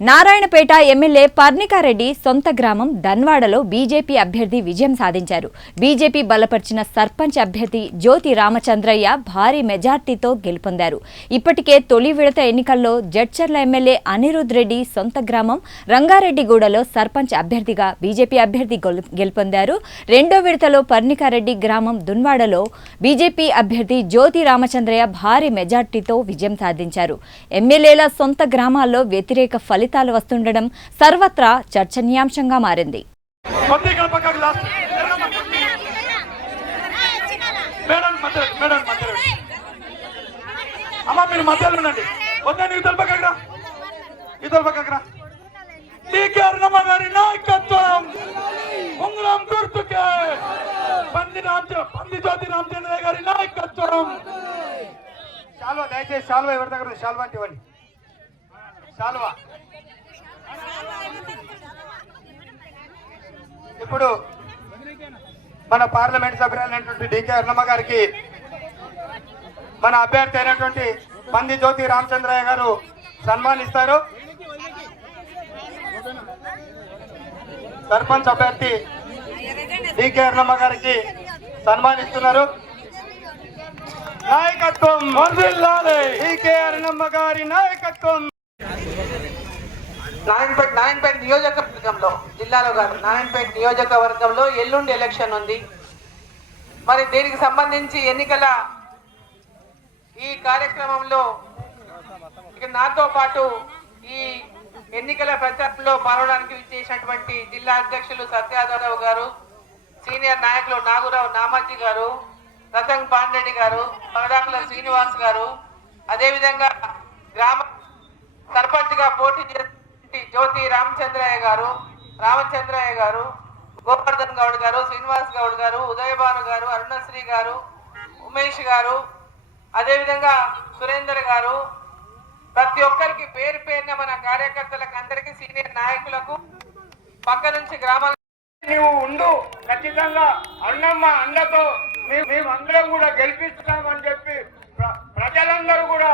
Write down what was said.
Narayanpet MLA Parnika Reddy సొంత గ్రామం దన్వాడలో BJP అభ్యర్థి విజయం సాధించారు. బీజేపీ బలపర్చిన సర్పంచ్ అభ్యర్థి జ్యోతి రామచంద్రయ్య భారీ మెజార్టీతో గెలుపొందారు. ఇప్పటికే తొలి విడత ఎన్నికల్లో జడ్చర్ల ఎమ్మెల్యే అనిరుద్ రెడ్డి సొంత గ్రామం రంగారెడ్డిగూడలో సర్పంచ్ అభ్యర్థిగా బీజేపీ అభ్యర్థి గెలుపొందారు. రెండో విడతలో పర్ణికారెడ్డి గ్రామం దున్వాడలో బీజేపీ అభ్యర్థి జ్యోతి రామచంద్రయ్య భారీ మెజార్టీతో విజయం సాధించారు. ఎమ్మెల్యేల సొంత గ్రామాల్లో వ్యతిరేక ఫలితాలు వస్తుండడం సర్వత్రా చర్చనీయాంశంగా మారింది. దయచేసి శాల్వా ఎవరి దగ్గర శాల్వా అంటే ఇవ్వండి. శాల్వా ఇప్పుడు మన పార్లమెంట్ సభ్యులైనటువంటి డికే అరుణమ్మ గారికి మన అభ్యర్థి అయినటువంటి పంది జ్యోతి రామచంద్రయ్య గారు సన్మానిస్తారు. సర్పంచ్ అభ్యర్థి డికే అరుణమ్మ గారికి సన్మానిస్తున్నారు. నాయకత్వం డికే అరుణమ్మ గారి నాయకత్వం. నారాయణపేట నియోజకవర్గంలో జిల్లాలో కాదు నారాయణపేట నియోజకవర్గంలో ఎల్లుండి ఎలక్షన్ ఉంది. మరి దీనికి సంబంధించి ఎన్నికల ఈ కార్యక్రమంలో ఇక నాతో పాటు ఈ ఎన్నికల ప్రచారంలో పాల్గొనడానికి విచ్చేసినటువంటి జిల్లా అధ్యక్షులు సత్యాదరావు గారు, సీనియర్ నాయకులు నాగురావు నామాజీ గారు, రతంగ్ పాండ్రెడ్డి గారు, పగడాకుల శ్రీనివాస్ గారు, అదేవిధంగా గ్రామ సర్పంచ్ గా పోటీ చేసిన జ్యోతి రామచంద్రయ్య గారు, గోవర్ధన్ గౌడ్ గారు, శ్రీనివాస్ గౌడ్ గారు, ఉదయభాను గారు, అరుణశ్రీ గారు, ఉమేష్ గారు, అదేవిధంగా సురేందర్ గారు, ప్రతి ఒక్కరికి పేరు పేరున మన కార్యకర్తలకు అందరికీ సీనియర్ నాయకులకు పక్క నుంచి గ్రామాల నీవు ఉండు, ఖచ్చితంగా అన్నమ్మ అండతో మేమందరం కూడా గెలిపిస్తామని చెప్పి ప్రజలందరూ కూడా